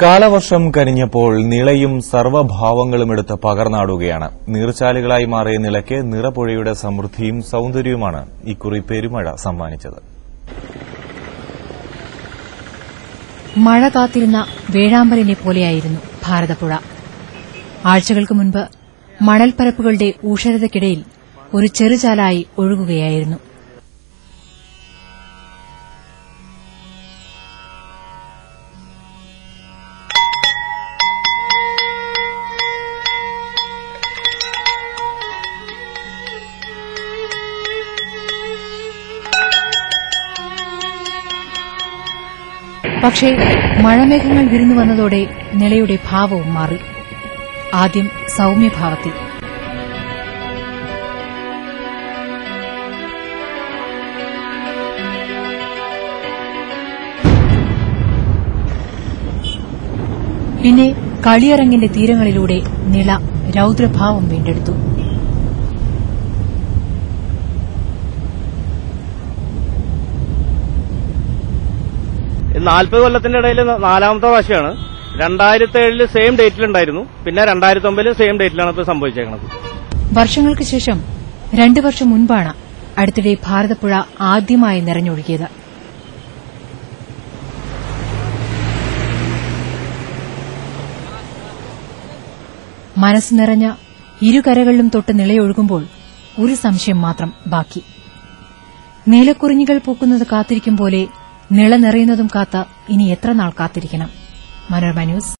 കാലവർഷം കനിഞ്ഞപ്പോൾ നിളയും സർവ്വഭാവങ്ങളുമെടുത്ത് പകർന്നാടുകയാണ്. നീർച്ചാലുകളായി മാറിയ നിളയ്ക്ക് നിറപുഴയുടെ സമൃദ്ധിയും സൌന്ദര്യവുമാണ് ഇക്കുറി പെരുമഴ സമ്മാനിച്ചത്. മഴ കാത്തിരുന്ന വേഴാമ്പലിനെ പോലെയായിരുന്നു ഭാരതപ്പുഴ. ആഴ്ചകൾക്ക് മുൻപ് മണൽപ്പരപ്പുകളുടെ ഊഷരതയ്ക്കിടയിൽ ഒരു ചെറുചാലായി ഒഴുകുകയായിരുന്നു. പക്ഷേ മഴമേഘങ്ങൾ വിരുന്നു വന്നതോടെ നിളയുടെ ഭാവവും മാറി. ആദ്യം സൌമ്യഭാവത്തിൽ, പിന്നെ കളിയരങ്ങിന്റെ തീരങ്ങളിലൂടെ നിള രൌദ്രഭാവം വീണ്ടെടുത്തു. ഇത് 40 കൊല്ലത്തിന്റെ ഇടയിൽ 4ാമത്തെ പ്രാവശ്യമാണ്. 2007 സെയിം ഡേറ്റിലുണ്ടായിരുന്നു, പിന്നെ 2009 സെയിം ഡേറ്റിലാണ് ഇപ്പോൾ സംഭവിച്ചേക്കുന്നത്. വർഷങ്ങൾക്ക് ശേഷം 2 വർഷം മുൻപാണ് അടുത്തിടെ ഭാരതപ്പുഴ ആദ്യമായി നിറഞ്ഞൊഴുകിയത്. മനസ്സ് നിറഞ്ഞ ഇരുകരകളിലും തൊട്ട് നിളയൊഴുകുമ്പോൾ ഒരു സംശയം മാത്രം ബാക്കി. നീലക്കുറിഞ്ഞികൾ പൂക്കുന്നത് കാത്തിരിക്കും പോലെ നിള നിറയുന്നതും കാത്ത് ഇനി എത്ര നാൾ കാത്തിരിക്കണം? മനോരമ ന്യൂസ്.